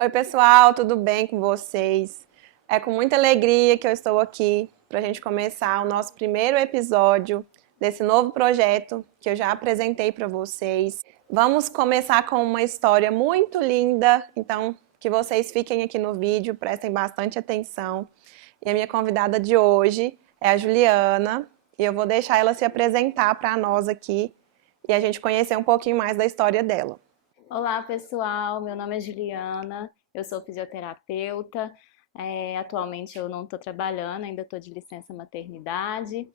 Oi, pessoal, tudo bem com vocês? É com muita alegria que eu estou aqui para a gente começar o nosso primeiro episódio desse novo projeto que eu já apresentei para vocês. Vamos começar com uma história muito linda, então que vocês fiquem aqui no vídeo, prestem bastante atenção. E a minha convidada de hoje é a Juliana, e eu vou deixar ela se apresentar para nós aqui e a gente conhecer um pouquinho mais da história dela. Olá, pessoal. Meu nome é Juliana, eu sou fisioterapeuta. Atualmente eu não estou trabalhando, ainda estou de licença maternidade.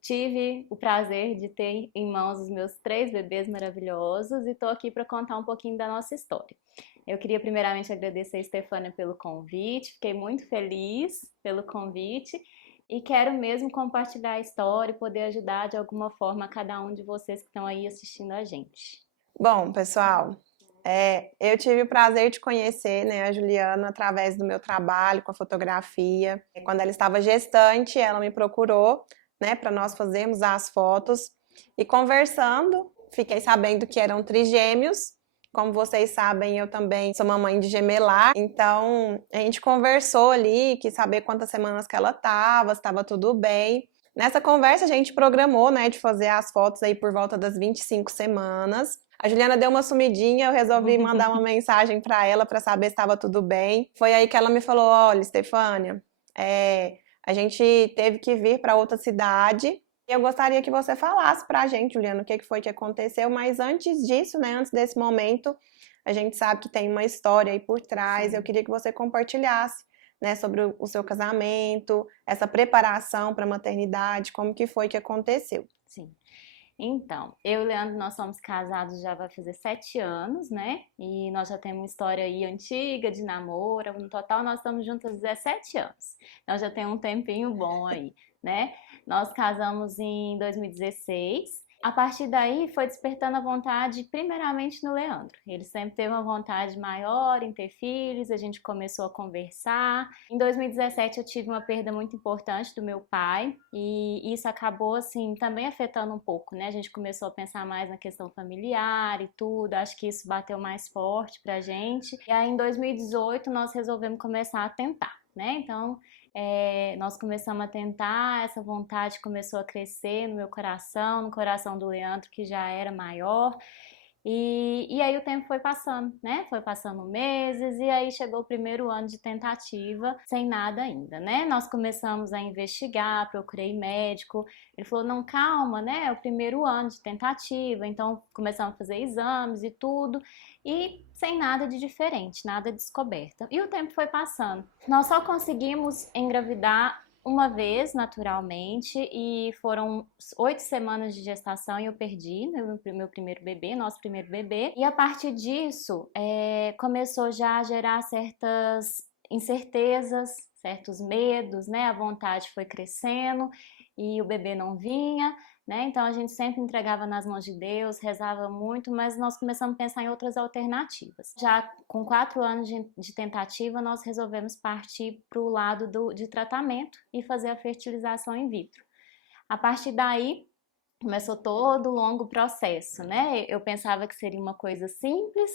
Tive o prazer de ter em mãos os meus três bebês maravilhosos e estou aqui para contar um pouquinho da nossa história. Eu queria primeiramente agradecer a Estefânia pelo convite, fiquei muito feliz pelo convite e quero mesmo compartilhar a história e poder ajudar de alguma forma cada um de vocês que estão aí assistindo a gente. Bom, pessoal, eu tive o prazer de conhecer, né, a Juliana através do meu trabalho com a fotografia. Quando ela estava gestante, ela me procurou, né, para nós fazermos as fotos e conversando, fiquei sabendo que eram trigêmeos. Como vocês sabem, eu também sou mamãe de gemelar, então a gente conversou ali, quis saber quantas semanas que ela estava, se estava tudo bem. Nessa conversa a gente programou, né, de fazer as fotos aí por volta das 25 semanas. A Juliana deu uma sumidinha, eu resolvi mandar uma mensagem para ela para saber se estava tudo bem. Foi aí que ela me falou: olha, Estefânia, a gente teve que vir para outra cidade. E eu gostaria que você falasse para a gente, Juliana, o que foi que aconteceu. Mas antes disso, né, antes desse momento, a gente sabe que tem uma história aí por trás. Eu Sim. queria que você compartilhasse, né, sobre o seu casamento, essa preparação para a maternidade, como que foi que aconteceu. Sim. Então, eu e o Leandro, nós somos casados já vai fazer 7 anos, né? E nós já temos uma história aí antiga de namoro. No total, nós estamos juntos há 17 anos. Nós já temos um tempinho bom aí, né? Nós casamos em 2016. A partir daí, foi despertando a vontade, primeiramente no Leandro. Ele sempre teve uma vontade maior em ter filhos, a gente começou a conversar. Em 2017, eu tive uma perda muito importante do meu pai, e isso acabou, assim, também afetando um pouco, né? A gente começou a pensar mais na questão familiar e tudo, acho que isso bateu mais forte pra gente. E aí, em 2018, nós resolvemos começar a tentar, né? Então, nós começamos a tentar, essa vontade começou a crescer no meu coração, no coração do Leandro, que já era maior. E aí o tempo foi passando, né? Foi passando meses e aí chegou o primeiro ano de tentativa sem nada ainda, né? Nós começamos a investigar, procurei médico. Ele falou: não, calma, né? É o primeiro ano de tentativa, então começamos a fazer exames e tudo, e sem nada de diferente, nada descoberta. E o tempo foi passando. Nós só conseguimos engravidar uma vez, naturalmente, e foram 8 semanas de gestação e eu perdi meu primeiro bebê, nosso primeiro bebê. E a partir disso, começou já a gerar certas incertezas, certos medos, né? A vontade foi crescendo e o bebê não vinha, né? Então a gente sempre entregava nas mãos de Deus, rezava muito, mas nós começamos a pensar em outras alternativas. Já com 4 anos de tentativa, nós resolvemos partir para o lado de tratamento e fazer a fertilização in vitro. A partir daí, começou todo o longo processo, né? Eu pensava que seria uma coisa simples,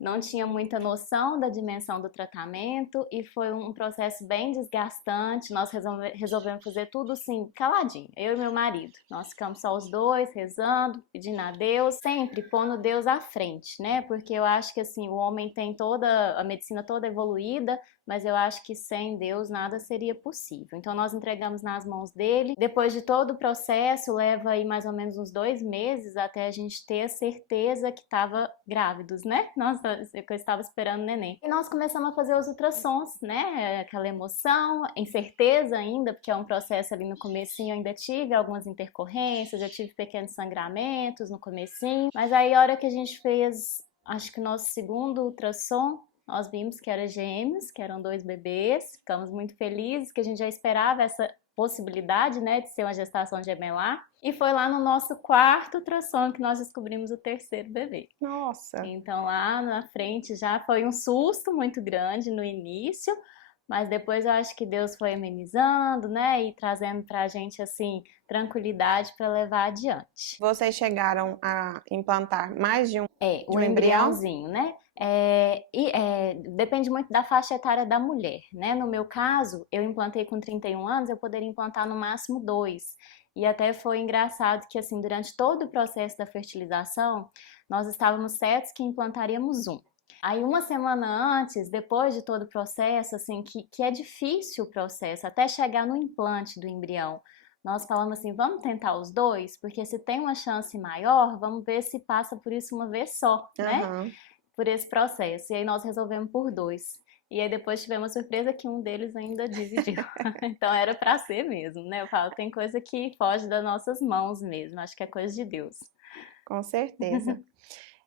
não tinha muita noção da dimensão do tratamento e foi um processo bem desgastante. Nós resolvemos fazer tudo assim, caladinho, eu e meu marido. Nós ficamos só os dois, rezando, pedindo a Deus, sempre pondo Deus à frente, né? Porque eu acho que assim, o homem tem toda a medicina toda evoluída, mas eu acho que sem Deus nada seria possível. Então nós entregamos nas mãos dele. Depois de todo o processo, leva aí mais ou menos uns 2 meses até a gente ter a certeza que estava grávidos, né? Nossa, eu estava esperando o neném. E nós começamos a fazer os ultrassons, né? Aquela emoção, incerteza ainda, porque é um processo ali no comecinho, eu ainda tive algumas intercorrências, eu tive pequenos sangramentos no comecinho, mas aí a hora que a gente fez, acho que o nosso segundo ultrassom, nós vimos que eram gêmeos, que eram 2 bebês, ficamos muito felizes, que a gente já esperava essa possibilidade, né, de ser uma gestação gemelar. E foi lá no nosso quarto ultrassom que nós descobrimos o terceiro bebê. Nossa! Então lá na frente já foi um susto muito grande no início, mas depois eu acho que Deus foi amenizando, né, e trazendo pra gente, assim, tranquilidade para levar adiante. Vocês chegaram a implantar mais É, de o um embrião? embriãozinho, né? Depende muito da faixa etária da mulher, né? No meu caso, eu implantei com 31 anos, eu poderia implantar no máximo 2. E até foi engraçado que, assim, durante todo o processo da fertilização, nós estávamos certos que implantaríamos um. Aí, uma semana antes, depois de todo o processo, assim, que é difícil o processo, até chegar no implante do embrião, nós falamos assim, vamos tentar os dois? Porque se tem uma chance maior, vamos ver se passa por isso uma vez só, né? Aham. Por esse processo. E aí nós resolvemos por 2. E aí depois tivemos a surpresa que um deles ainda dividiu. Então era para ser mesmo, né? Eu falo, tem coisa que foge das nossas mãos mesmo. Acho que é coisa de Deus. Com certeza.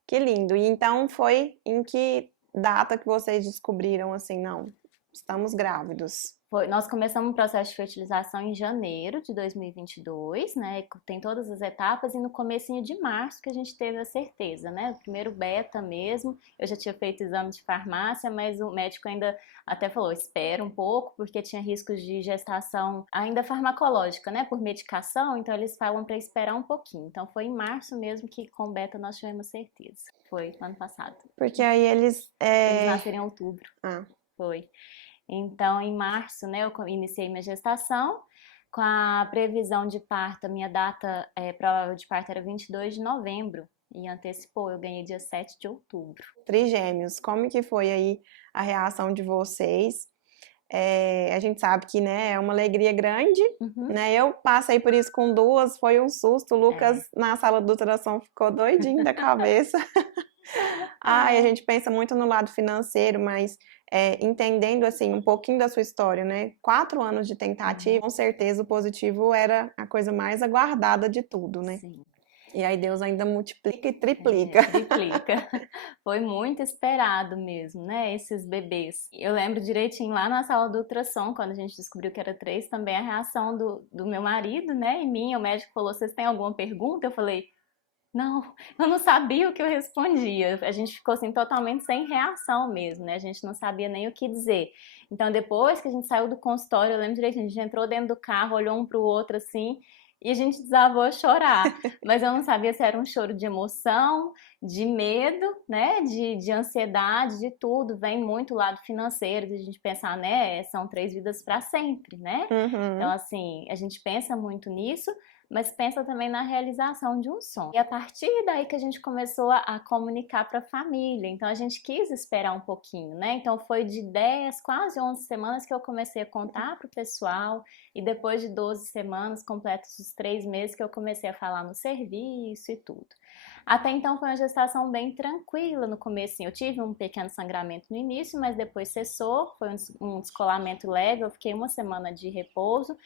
Que lindo. E então foi em que data que vocês descobriram assim, não, estamos grávidos? Nós começamos o processo de fertilização em janeiro de 2022, né? Tem todas as etapas e no comecinho de março que a gente teve a certeza, né? O primeiro beta mesmo, eu já tinha feito exame de farmácia, mas o médico ainda até falou, espera um pouco, porque tinha riscos de gestação ainda farmacológica, né? Por medicação, então eles falam para esperar um pouquinho. Então foi em março mesmo que com o beta nós tivemos certeza. Foi ano passado. Porque aí eles. Eles nasceram em outubro. Ah, Foi. Então, em março, né, eu iniciei minha gestação, com a previsão de parto, a minha data provável de parto era 22 de novembro, e antecipou, eu ganhei dia 7 de outubro. trigêmeos, como que foi aí a reação de vocês? A gente sabe que, né, é uma alegria grande, Uhum. né? Eu passei por isso com duas, foi um susto. O Lucas, É. na sala do ultrassom, ficou doidinho da cabeça. E a gente pensa muito no lado financeiro, mas entendendo, assim, um pouquinho da sua história, né? 4 anos de tentativa, com certeza o positivo era a coisa mais aguardada de tudo, né? Sim. E aí Deus ainda multiplica e triplica. Triplica. Foi muito esperado mesmo, né? Esses bebês. Eu lembro direitinho lá na sala do ultrassom, quando a gente descobriu que era 3, também a reação do meu marido, né? E minha, o médico falou: vocês têm alguma pergunta? Eu falei: não, eu não sabia o que eu respondia. A gente ficou assim totalmente sem reação mesmo, né? A gente não sabia nem o que dizer. Então, depois que a gente saiu do consultório, eu lembro direitinho, a gente entrou dentro do carro, olhou um pro outro assim, e a gente desabou a chorar. Mas eu não sabia se era um choro de emoção, de medo, né? De ansiedade, de tudo. Vem muito o lado financeiro, de a gente pensar, né? São 3 vidas para sempre, né? Então, Uhum. assim, a gente pensa muito nisso, mas pensa também na realização de um sonho. E a partir daí que a gente começou a comunicar para a família. Então a gente quis esperar um pouquinho, né? Então foi de 10, quase 11 semanas que eu comecei a contar para o pessoal, e depois de 12 semanas, completos os 3 meses, que eu comecei a falar no serviço e tudo. Até então foi uma gestação bem tranquila no começo. Eu tive um pequeno sangramento no início, mas depois cessou, foi um descolamento leve, eu fiquei uma semana de repouso.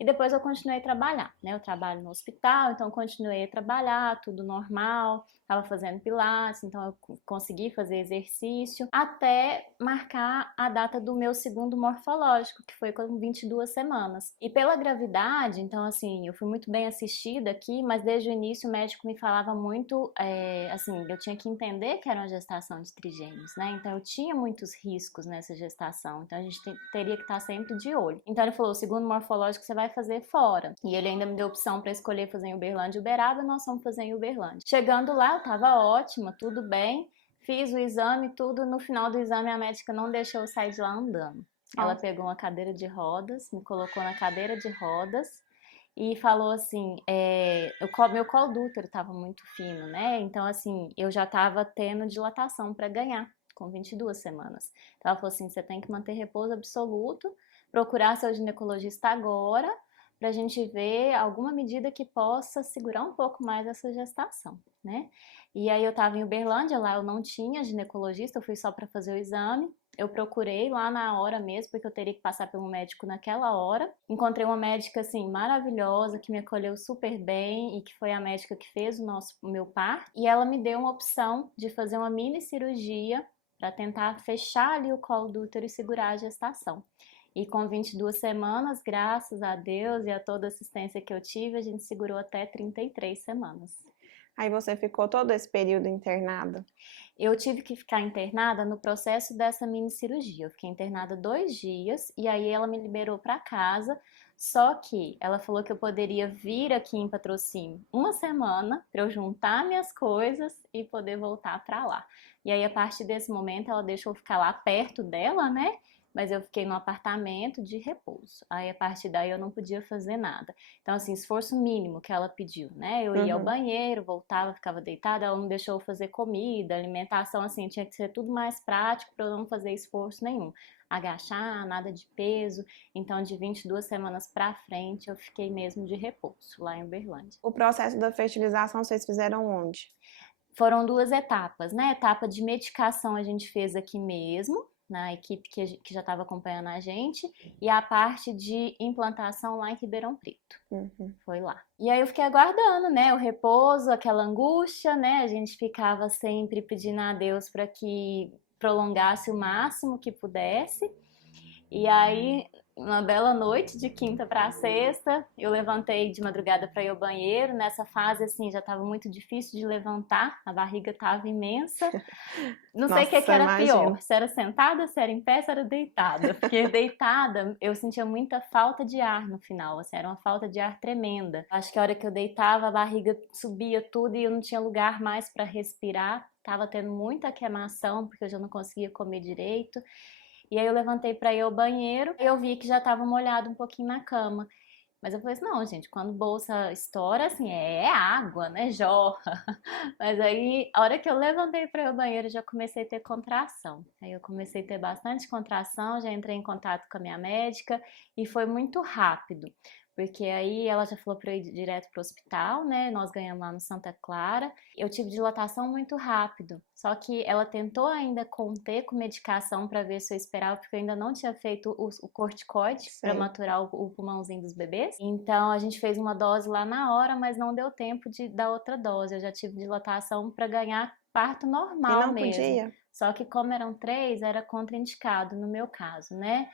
E depois eu continuei a trabalhar, né? Eu trabalho no hospital, então continuei a trabalhar, tudo normal, estava fazendo pilates, então eu consegui fazer exercício, até marcar a data do meu segundo morfológico, que foi com 22 semanas. E pela gravidade, então assim, eu fui muito bem assistida aqui, mas desde o início o médico me falava muito, assim, eu tinha que entender que era uma gestação de trigêmeos, né? Então eu tinha muitos riscos nessa gestação, então a gente teria que estar sempre de olho. Então ele falou, o segundo morfológico você vai fazer fora. E ele ainda me deu opção para escolher fazer em Uberlândia e Uberaba, nós fomos fazer em Uberlândia. Chegando lá, eu tava ótima, tudo bem. Fiz o exame, tudo. No final do exame, a médica não deixou eu sair de lá andando. Ela pegou uma cadeira de rodas, me colocou na cadeira de rodas e falou assim, meu colo do útero estava muito fino, né? Então, assim, eu já estava tendo dilatação para ganhar, com 22 semanas. Então, ela falou assim, você tem que manter repouso absoluto, procurar seu ginecologista agora, para a gente ver alguma medida que possa segurar um pouco mais essa gestação, né? E aí eu estava em Uberlândia, lá eu não tinha ginecologista, eu fui só para fazer o exame. Eu procurei lá na hora mesmo, porque eu teria que passar pelo médico naquela hora. Encontrei uma médica, assim, maravilhosa, que me acolheu super bem e que foi a médica que fez o meu parto. E ela me deu uma opção de fazer uma mini cirurgia para tentar fechar ali o colo do útero e segurar a gestação. E com 22 semanas, graças a Deus e a toda a assistência que eu tive, a gente segurou até 33 semanas. Aí você ficou todo esse período internada? Eu tive que ficar internada no processo dessa mini cirurgia. Eu fiquei internada 2 dias e aí ela me liberou para casa. Só que ela falou que eu poderia vir aqui em Patrocínio uma semana para eu juntar minhas coisas e poder voltar para lá. E aí, a partir desse momento, ela deixou eu ficar lá perto dela, né? Mas eu fiquei no apartamento de repouso. Aí, a partir daí, eu não podia fazer nada. Então, assim, esforço mínimo que ela pediu, né? Eu ia ao Uhum. banheiro, voltava, ficava deitada, ela não deixou eu fazer comida, alimentação, assim, tinha que ser tudo mais prático para eu não fazer esforço nenhum. Agachar, nada de peso. Então, de 22 semanas pra frente, eu fiquei mesmo de repouso, lá em Uberlândia. O processo da fertilização vocês fizeram onde? Foram duas etapas, né? A etapa de medicação a gente fez aqui mesmo, na equipe que já estava acompanhando a gente, e a parte de implantação lá em Ribeirão Preto. Uhum. Foi lá. E aí eu fiquei aguardando, né? O repouso, aquela angústia, né? A gente ficava sempre pedindo a Deus para que prolongasse o máximo que pudesse. E aí, uma bela noite, de quinta para sexta, eu levantei de madrugada para ir ao banheiro. Nessa fase, assim, já estava muito difícil de levantar, a barriga estava imensa. Não sei o que Nossa, era imagino. pior, se era sentada, se era em pé, se era deitada. Porque deitada, eu sentia muita falta de ar no final, assim, era uma falta de ar tremenda. Acho que a hora que eu deitava, a barriga subia tudo e eu não tinha lugar mais para respirar. Tava tendo muita queimação, porque eu já não conseguia comer direito. E aí eu levantei para ir ao banheiro e eu vi que já estava molhado um pouquinho na cama. Mas eu falei assim, não, gente, quando bolsa estoura, assim, é água, né? Jorra. Mas aí, a hora que eu levantei para ir ao banheiro, já comecei a ter contração. Aí eu comecei a ter bastante contração, já entrei em contato com a minha médica e foi muito rápido. Porque aí ela já falou para eu ir direto para o hospital, né? Nós ganhamos lá no Santa Clara. Eu tive dilatação muito rápido. Só que ela tentou ainda conter com medicação para ver se eu esperava, porque eu ainda não tinha feito o corticoide para Sei. maturar o pulmãozinho dos bebês. Então a gente fez uma dose lá na hora, mas não deu tempo de dar outra dose. Eu já tive dilatação para ganhar parto E normal não mesmo. podia? Só que como eram 3, era contraindicado no meu caso, né?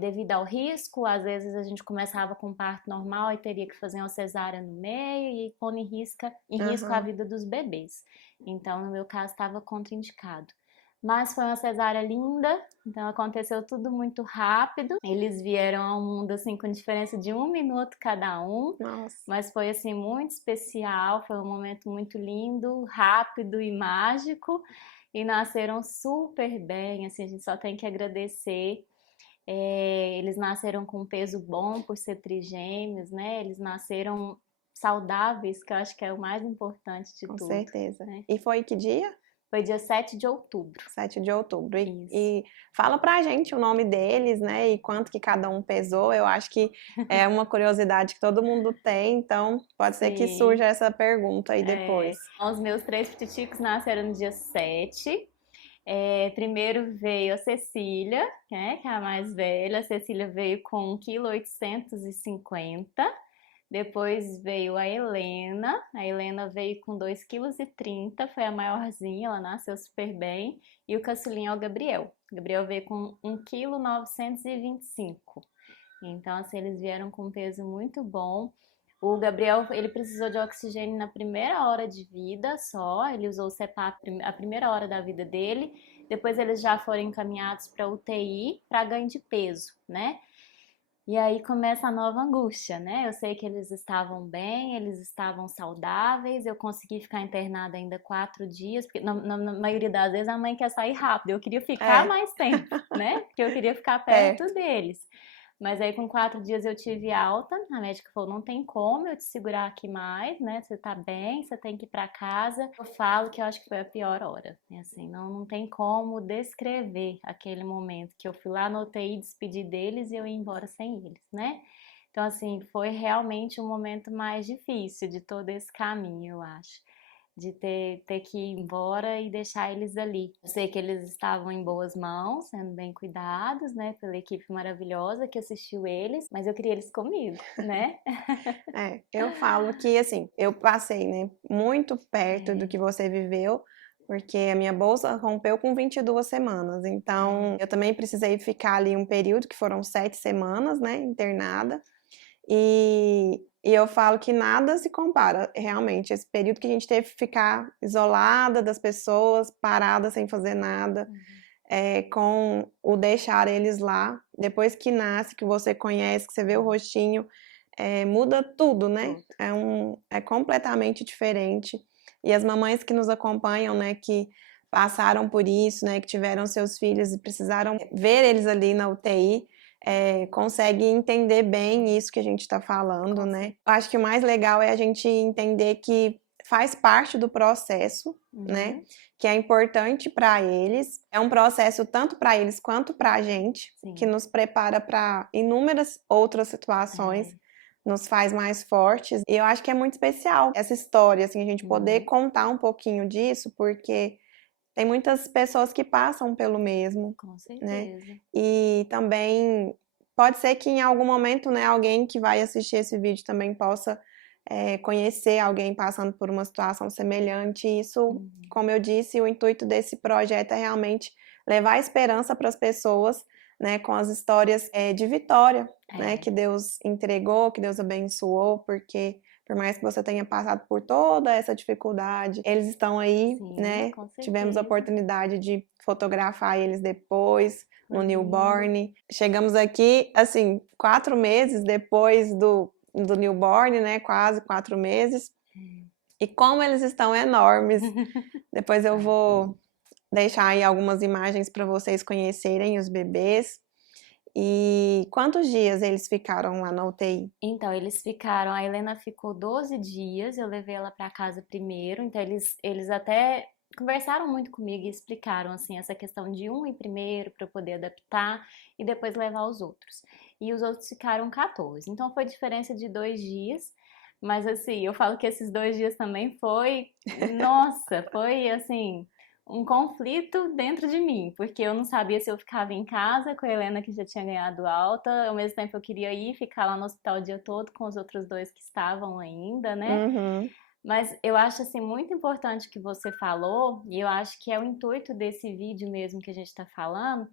Devido ao risco, às vezes a gente começava com parto normal e teria que fazer uma cesárea no meio e pondo em risco a Aham. vida dos bebês. Então, no meu caso, estava contraindicado. Mas foi uma cesárea linda, então aconteceu tudo muito rápido. Eles vieram ao mundo assim com diferença de 1 minuto cada um, Nossa. mas foi assim muito especial, foi um momento muito lindo, rápido e mágico. E nasceram super bem, assim, a gente só tem que agradecer. Eles nasceram com peso bom por ser trigêmeos, né? Eles nasceram saudáveis, que eu acho que é o mais importante de Com tudo, certeza. né? E foi que dia? Foi dia 7 de outubro. 7 de outubro. Isso. E fala pra gente o nome deles, né? E quanto que cada um pesou. Eu acho que é uma curiosidade que todo mundo tem, então pode ser que surja Sim. essa pergunta aí depois. Os meus 3 pititicos nasceram no dia 7. Primeiro veio a Cecília, né, que é a mais velha. A Cecília veio com 1,850 kg. Depois veio a Helena. A Helena veio com 2,30 kg, foi a maiorzinha, ela nasceu super bem. E o caçulinha é o Gabriel. O Gabriel veio com 1,925 kg. Então, assim, eles vieram com um peso muito bom. O Gabriel, ele precisou de oxigênio na primeira hora de vida só, ele usou o CPAP a primeira hora da vida dele. Depois eles já foram encaminhados para UTI para ganho de peso, né? E aí começa a nova angústia, né? Eu sei que eles estavam bem, eles estavam saudáveis, eu consegui ficar internada ainda 4 dias, porque na maioria das vezes a mãe quer sair rápido, eu queria ficar É, mais tempo, né? Porque eu queria ficar perto certo. deles. Mas aí com 4 dias eu tive alta, a médica falou, não tem como eu te segurar aqui mais, né? Você tá bem, você tem que ir pra casa. Eu falo que eu acho que foi a pior hora, assim, não tem como descrever aquele momento que eu fui lá no UTI, despedi deles e eu ia embora sem eles, né? Então, assim, foi realmente um momento mais difícil de todo esse caminho, eu acho de ter que ir embora e deixar eles ali. Eu sei que eles estavam em boas mãos, sendo bem cuidados, né, pela equipe maravilhosa que assistiu eles, mas eu queria eles comigo, né? Eu falo que, assim, eu passei, né, muito perto do É, que você viveu, porque a minha bolsa rompeu com 22 semanas, então eu também precisei ficar ali um período, que foram 7 semanas, né, internada, e eu falo que nada se compara, realmente, esse período que a gente teve que ficar isolada das pessoas, parada sem fazer nada, com o deixar eles lá, depois que nasce, que você conhece, que você vê o rostinho, muda tudo, né? tudo. É completamente diferente. E as mamães que nos acompanham, né, que passaram por isso, né, que tiveram seus filhos e precisaram ver eles ali na UTI, consegue entender bem isso que a gente está falando, né? Eu acho que o mais legal é a gente entender que faz parte do processo, né? Que é importante para eles. É um processo tanto para eles quanto para a gente, que nos prepara para inúmeras outras situações. Nos faz mais fortes. E eu acho que é muito especial essa história, assim, a gente poder contar um pouquinho disso, porque tem muitas pessoas que passam pelo mesmo, Com né? certeza. E também pode ser que em algum momento, né, alguém que vai assistir esse vídeo também possa conhecer alguém passando por uma situação semelhante. E isso, como eu disse, o intuito desse projeto é realmente levar esperança para as pessoas, né, com as histórias de vitória, né, que Deus entregou, que Deus abençoou, porque por mais que você tenha passado por toda essa dificuldade, eles estão aí, né? Tivemos a oportunidade de fotografar eles depois, no newborn. Chegamos aqui, assim, 4 meses depois do newborn, né? Quase 4 meses. E como eles estão enormes. Depois eu vou deixar aí algumas imagens para vocês conhecerem os bebês. E quantos dias eles ficaram lá na UTI? Então, eles ficaram, a Helena ficou 12 dias, eu levei ela para casa primeiro, então eles até conversaram muito comigo e explicaram, assim, essa questão de um ir primeiro para eu poder adaptar e depois levar os outros. E os outros ficaram 14, então foi diferença de 2 dias, mas assim, eu falo que esses 2 dias também nossa, foi assim um conflito dentro de mim, porque eu não sabia se eu ficava em casa com a Helena, que já tinha ganhado alta, ao mesmo tempo eu queria ir ficar lá no hospital o dia todo com os outros dois que estavam ainda, né? Mas eu acho assim muito importante o que você falou, e eu acho que é o intuito desse vídeo mesmo que a gente está falando.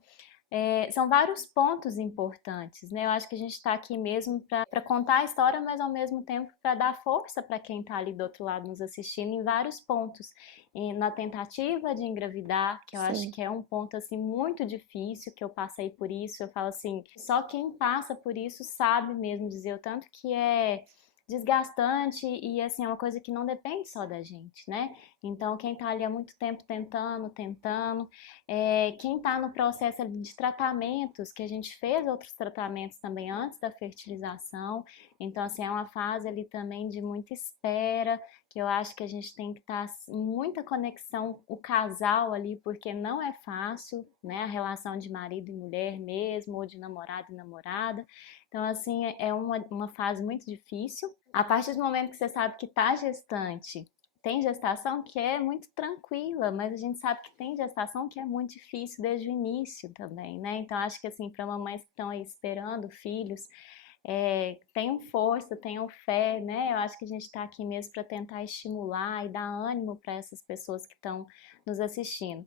São vários pontos importantes, né? Eu acho que a gente está aqui mesmo para contar a história, mas ao mesmo tempo para dar força para quem está ali do outro lado nos assistindo em vários pontos. Na tentativa de engravidar, que eu acho que é um ponto assim muito difícil, que eu passei por isso, eu falo assim, só quem passa por isso sabe mesmo dizer o tanto que é desgastante e assim é uma coisa que não depende só da gente, né? Então quem tá ali há muito tempo tentando, quem tá no processo ali de tratamentos, que a gente fez outros tratamentos também antes da fertilização, então assim é uma fase ali também de muita espera, que eu acho que a gente tem que estar em muita conexão, o casal ali, porque não é fácil, né? A relação de marido e mulher mesmo, ou de namorado e namorada. Então, assim, é uma fase muito difícil. A partir do momento que você sabe que está gestante, tem gestação que é muito tranquila, mas a gente sabe que tem gestação que é muito difícil desde o início também, né? Então, acho que, assim, para mamães que estão aí esperando filhos, tenham força, tenham fé, né? Eu acho que a gente está aqui mesmo para tentar estimular e dar ânimo para essas pessoas que estão nos assistindo.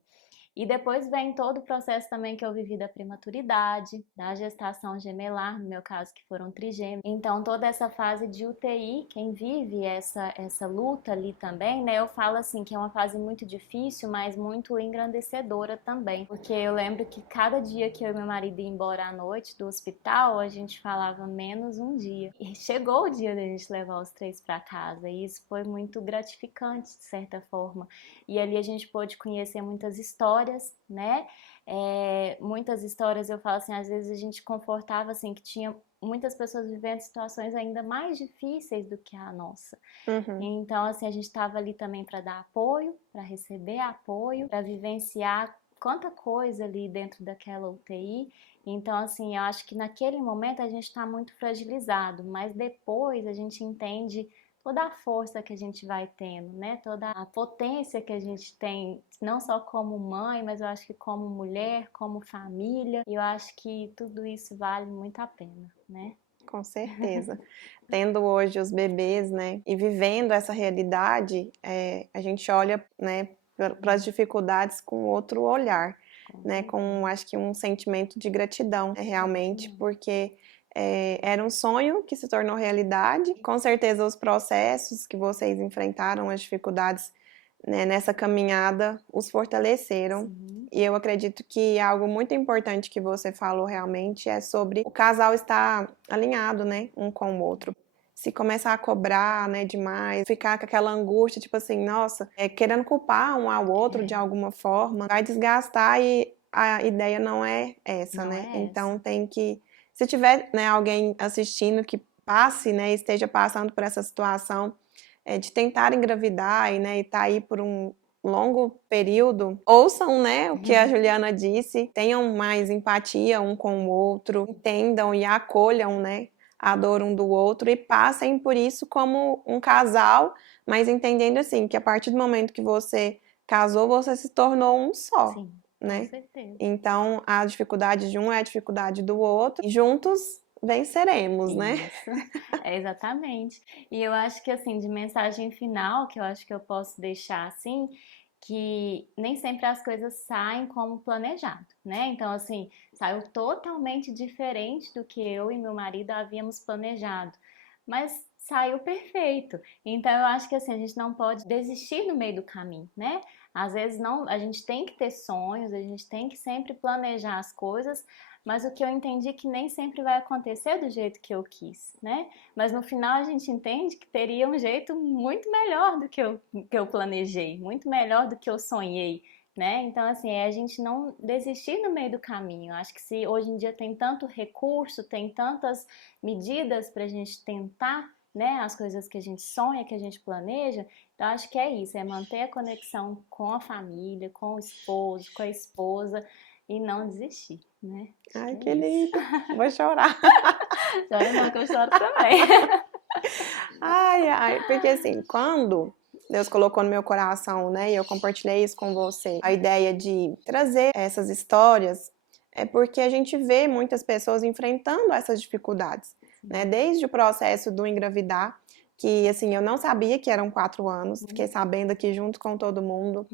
E depois vem todo o processo também que eu vivi da prematuridade, da gestação gemelar, no meu caso que foram trigêmeos. Então toda essa fase de UTI, quem vive essa luta ali também, né? Eu falo assim que é uma fase muito difícil, mas muito engrandecedora também. Porque eu lembro que cada dia que eu e meu marido ia embora à noite do hospital, a gente falava menos um dia. E chegou o dia da gente levar os 3 para casa, e isso foi muito gratificante, de certa forma. E ali a gente pôde conhecer muitas histórias, né? Muitas histórias, eu falo assim, às vezes a gente confortava assim que tinha muitas pessoas vivendo situações ainda mais difíceis do que a nossa. Então, assim, a gente estava ali também para dar apoio, para receber apoio, para vivenciar quanta coisa ali dentro daquela UTI. Então, assim, eu acho que naquele momento a gente está muito fragilizado, mas depois a gente entende toda a força que a gente vai tendo, né? Toda a potência que a gente tem, não só como mãe, mas eu acho que como mulher, como família. E eu acho que tudo isso vale muito a pena, né? Com certeza. Tendo hoje os bebês, né, e vivendo essa realidade, a gente olha, né, para as dificuldades com outro olhar, né, com acho que um sentimento de gratidão, realmente, porque era um sonho que se tornou realidade. Com certeza os processos que vocês enfrentaram, as dificuldades, né, nessa caminhada, os fortaleceram. E eu acredito que algo muito importante que você falou realmente é sobre o casal estar alinhado, né, um com o outro. se começar a cobrar, né, demais, ficar com aquela angústia, tipo assim, nossa, querendo culpar um ao outro de alguma forma, vai desgastar e a ideia não é essa, Não né? é Então essa. tem que, se tiver, né, alguém assistindo que passe, né, esteja passando por essa situação de tentar engravidar e, né, e tá aí por um longo período, ouçam, né, o que a Juliana disse, tenham mais empatia um com o outro, entendam e acolham, né, a dor um do outro e passem por isso como um casal, mas entendendo assim que a partir do momento que você casou, você se tornou um só, Sim, com né? certeza. Então a dificuldade de um é a dificuldade do outro e juntos venceremos, né? Isso, é exatamente. E eu acho que assim, de mensagem final, que eu acho que eu posso deixar assim, que nem sempre as coisas saem como planejado, né? Então, assim, saiu totalmente diferente do que eu e meu marido havíamos planejado, mas saiu perfeito. Então, eu acho que assim, a gente não pode desistir no meio do caminho, né? Às vezes não, a gente tem que ter sonhos, a gente tem que sempre planejar as coisas, mas o que eu entendi é que nem sempre vai acontecer do jeito que eu quis, né? Mas no final a gente entende que teria um jeito muito melhor do que eu planejei, muito melhor do que eu sonhei, né? Então, assim, é a gente não desistir no meio do caminho. Acho que se hoje em dia tem tanto recurso, tem tantas medidas para a gente tentar, né, as coisas que a gente sonha, que a gente planeja, então acho que é isso, é manter a conexão com a família, com o esposo, com a esposa e não desistir, né? Acho que Ai, é que isso. lindo! Vou chorar. Chora não, que eu choro também. Ai, ai, porque assim, quando Deus colocou no meu coração, né, e eu compartilhei isso com você, a ideia de trazer essas histórias, é porque a gente vê muitas pessoas enfrentando essas dificuldades, né, desde o processo do engravidar, que assim, eu não sabia que eram 4 anos, fiquei sabendo aqui junto com todo mundo,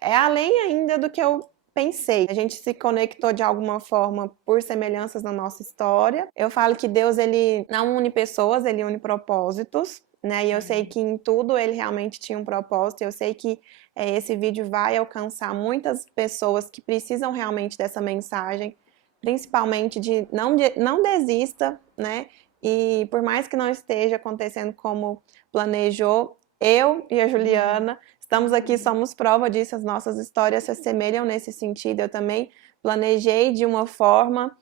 é além ainda do que eu pensei. A gente se conectou de alguma forma por semelhanças na nossa história. Eu falo que Deus, ele não une pessoas, ele une propósitos, né? E eu sei que em tudo ele realmente tinha um propósito. Eu sei que esse vídeo vai alcançar muitas pessoas que precisam realmente dessa mensagem, principalmente de não desista, né? E por mais que não esteja acontecendo como planejou, eu e a Juliana estamos aqui, somos prova disso, as nossas histórias se assemelham nesse sentido. Eu também planejei de uma forma,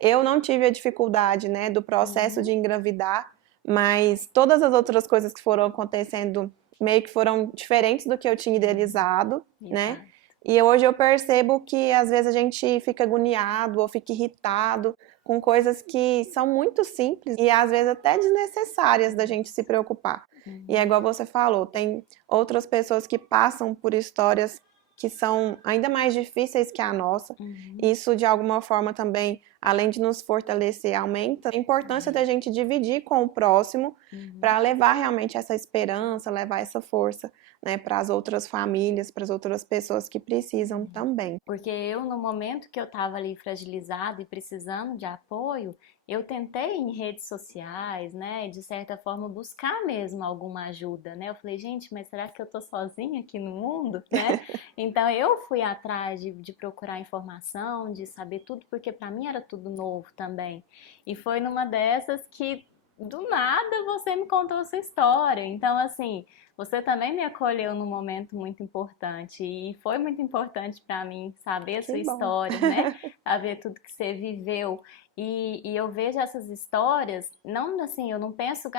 eu não tive a dificuldade, né, do processo de engravidar, mas todas as outras coisas que foram acontecendo meio que foram diferentes do que eu tinha idealizado, né? Exato. E hoje eu percebo que às vezes a gente fica agoniado ou fica irritado com coisas que são muito simples e às vezes até desnecessárias da gente se preocupar. E é igual você falou, tem outras pessoas que passam por histórias que são ainda mais difíceis que a nossa. Isso, de alguma forma, também, além de nos fortalecer, aumenta a importância da gente dividir com o próximo para levar realmente essa esperança, levar essa força, né, para as outras famílias, para as outras pessoas que precisam também. Porque eu, no momento que eu estava ali fragilizada e precisando de apoio, eu tentei em redes sociais, né, de certa forma buscar mesmo alguma ajuda, né? Eu falei, gente, mas será que eu tô sozinha aqui no mundo, né? Então eu fui atrás de procurar informação, de saber tudo, porque para mim era tudo novo também. E foi numa dessas que do nada você me contou a sua história. Então, assim, você também me acolheu num momento muito importante e foi muito importante para mim saber a Que sua bom. história, né? Saber tudo que você viveu. E eu vejo essas histórias, não assim, eu não penso que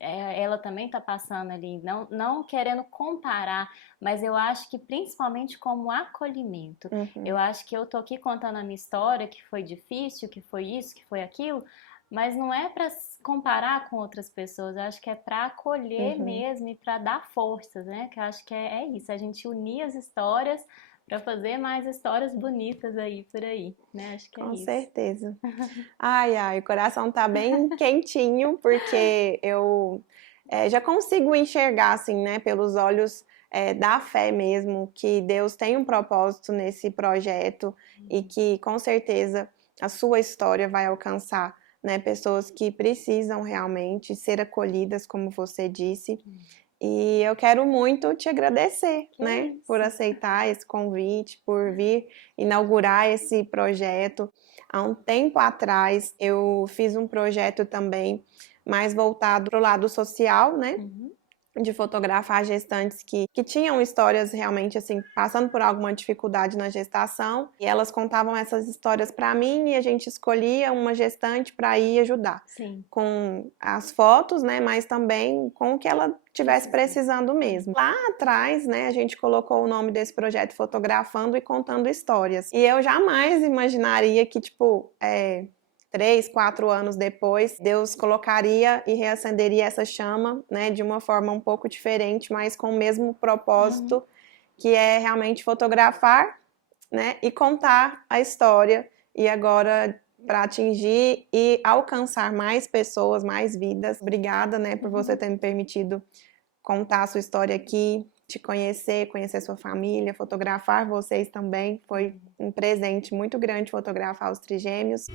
ela também está passando ali, não, não querendo comparar, mas eu acho que principalmente como acolhimento. Eu acho que eu tô aqui contando a minha história, que foi difícil, que foi isso, que foi aquilo, mas não é para comparar com outras pessoas, eu acho que é para acolher mesmo e para dar forças, né? Que eu acho que é isso, a gente unir as histórias para fazer mais histórias bonitas aí por aí, né? Acho que é Com isso. certeza. Ai, ai, o coração tá bem quentinho, porque eu já consigo enxergar, assim, né, pelos olhos da fé mesmo, que Deus tem um propósito nesse projeto e que, com certeza, a sua história vai alcançar, né, pessoas que precisam realmente ser acolhidas, como você disse. E eu quero muito te agradecer, né, isso. por aceitar esse convite, por vir inaugurar esse projeto. Há um tempo atrás, eu fiz um projeto também mais voltado para o lado social, né? Uhum. De fotografar gestantes que tinham histórias realmente assim, passando por alguma dificuldade na gestação, e elas contavam essas histórias para mim e a gente escolhia uma gestante para ir ajudar. Sim. Com as fotos, né, mas também com o que ela tivesse precisando mesmo. Lá atrás, né, a gente colocou o nome desse projeto Fotografando e Contando Histórias. E eu jamais imaginaria que, tipo, 3, 4 anos depois, Deus colocaria e reacenderia essa chama, né, de uma forma um pouco diferente, mas com o mesmo propósito, que é realmente fotografar, né, e contar a história, e agora para atingir e alcançar mais pessoas, mais vidas. Obrigada, né, por você ter me permitido contar a sua história aqui, te conhecer, conhecer sua família, fotografar vocês também. Foi um presente muito grande fotografar os trigêmeos.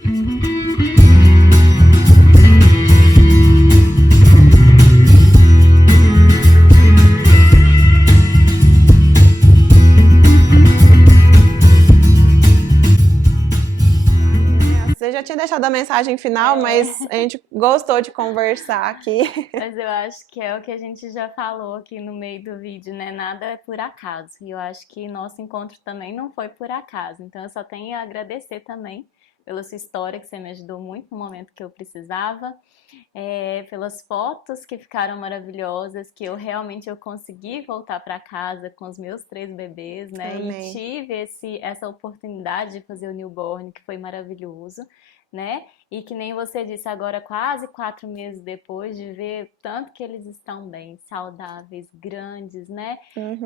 Você já tinha deixado a mensagem final, mas a gente gostou de conversar aqui. Mas eu acho que é o que a gente já falou aqui no meio do vídeo, né? Nada é por acaso. E eu acho que nosso encontro também não foi por acaso. Então eu só tenho a agradecer também pela sua história, que você me ajudou muito no momento que eu precisava. Pelas fotos que ficaram maravilhosas, que eu consegui voltar para casa com os meus 3 bebês, né? Amém. E tive essa oportunidade de fazer o newborn, que foi maravilhoso, né? E que nem você disse agora, quase 4 meses depois, de ver tanto que eles estão bem, saudáveis, grandes, né?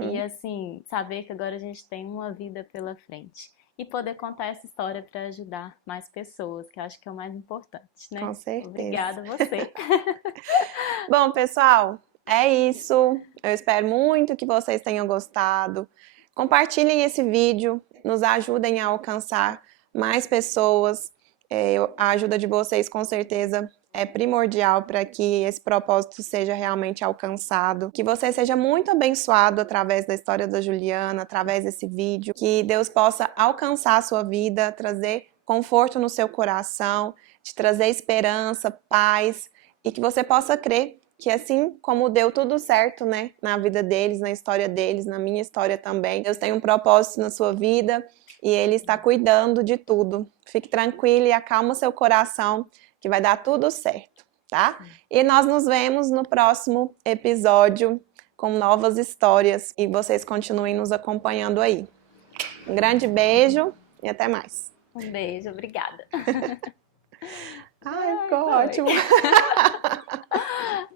E assim, saber que agora a gente tem uma vida pela frente. E poder contar essa história para ajudar mais pessoas, que eu acho que é o mais importante, né? Com certeza. Obrigada a você. Bom, pessoal, é isso. Eu espero muito que vocês tenham gostado. Compartilhem esse vídeo, nos ajudem a alcançar mais pessoas. A ajuda de vocês, com certeza, é primordial para que esse propósito seja realmente alcançado. Que você seja muito abençoado através da história da Juliana, através desse vídeo. Que Deus possa alcançar a sua vida, trazer conforto no seu coração, te trazer esperança, paz, e que você possa crer que assim como deu tudo certo, né, na vida deles, na história deles, na minha história também, Deus tem um propósito na sua vida e Ele está cuidando de tudo. Fique tranquilo e acalma seu coração, que vai dar tudo certo, tá? E nós nos vemos no próximo episódio com novas histórias e vocês continuem nos acompanhando aí. Um grande beijo e até mais. Um beijo, obrigada. Ai, ficou ótimo.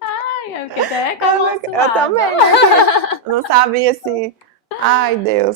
Ai, eu fiquei até com a mão Eu também, né? Eu não sabia assim. Ai, Deus.